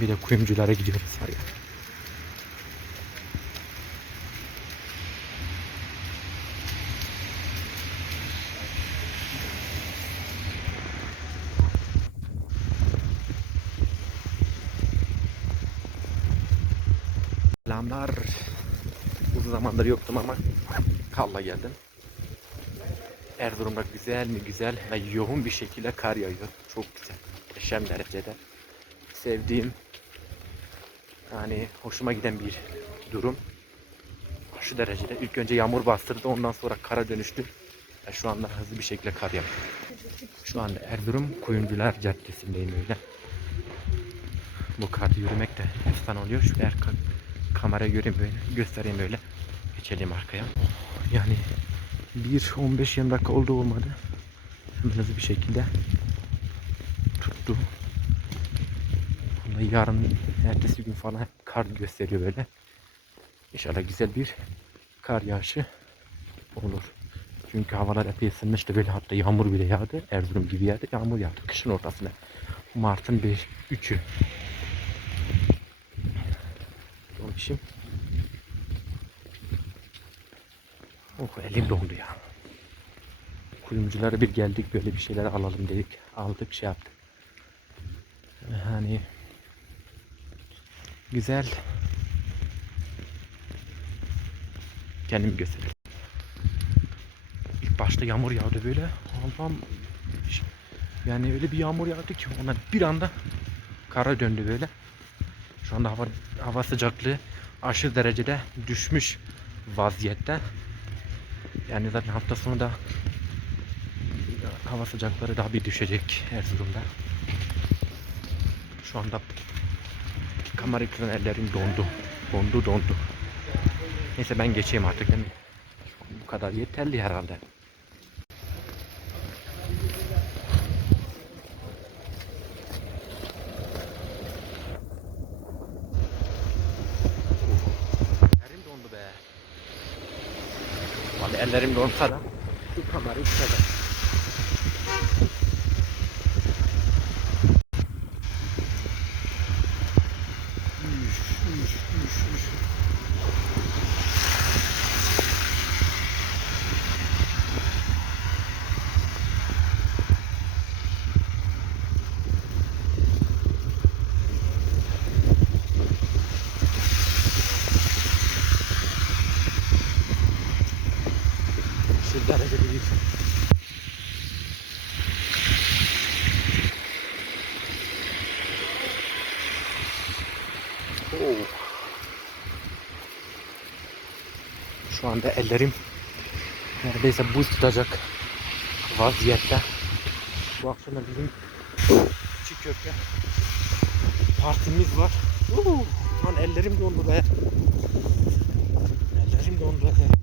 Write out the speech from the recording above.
Böyle kuyumculara gidiyoruz var ya. Selamlar. Uzun zamandır yoktum ama Kalla geldim. Erzurum'da güzel mi güzel ve yoğun bir şekilde kar yağıyor. Çok güzel. Muhteşem derecede. Sevdiğim yani hoşuma giden bir durum. Şu derecede. İlk önce yağmur bastırdı ondan sonra kara dönüştü. Ve şu anda hızlı bir şekilde kar yağıyor. Şu anda Erzurum Kuyumcular Caddesi'ndeyim öyle. Bu karda yürümek de efsane oluyor. Şu eğer ka- kamera göreyim böyle göstereyim böyle. Geçelim arkaya. Yani bir 15-20 dakika oldu olmadı. Hemen hızlı bir şekilde tuttu. Yarın ertesi gün falan kar gösteriyor böyle. İnşallah güzel bir kar yağışı olur. Çünkü havalar epey ısınmıştı böyle hatta yağmur bile yağdı. Erzurum gibi yerde yağmur yağdı kışın ortasında. Mart'ın 5 3'ü. Onun için Oh elim dondu ya. Kuyumculara bir geldik böyle bir şeyler alalım dedik. Aldık şey yaptık. Yani güzel. Kendimi göstereyim. İlk başta yağmur yağdı böyle. Allah'ım yani öyle bir yağmur yağdı ki ona bir anda kara döndü böyle. Şu anda hava, hava sıcaklığı aşırı derecede düşmüş vaziyette. Yani zaten hafta sonu da hava sıcakları daha bir düşecek Erzurum'da. Şu anda kamera ellerim dondu. Dondu dondu. Neyse ben geçeyim artık değil mi? Bu kadar yeterli herhalde. Ellerim dondu be. Vallahi ellerim donsa da şu kamerayı tutalım. Şu derecede bir Oo. Şu anda ellerim neredeyse buz tutacak vaziyette. Bu akşam da bizim çiğ köfte partimiz var. Oo. Lan ellerim dondu be. Ellerim dondu be.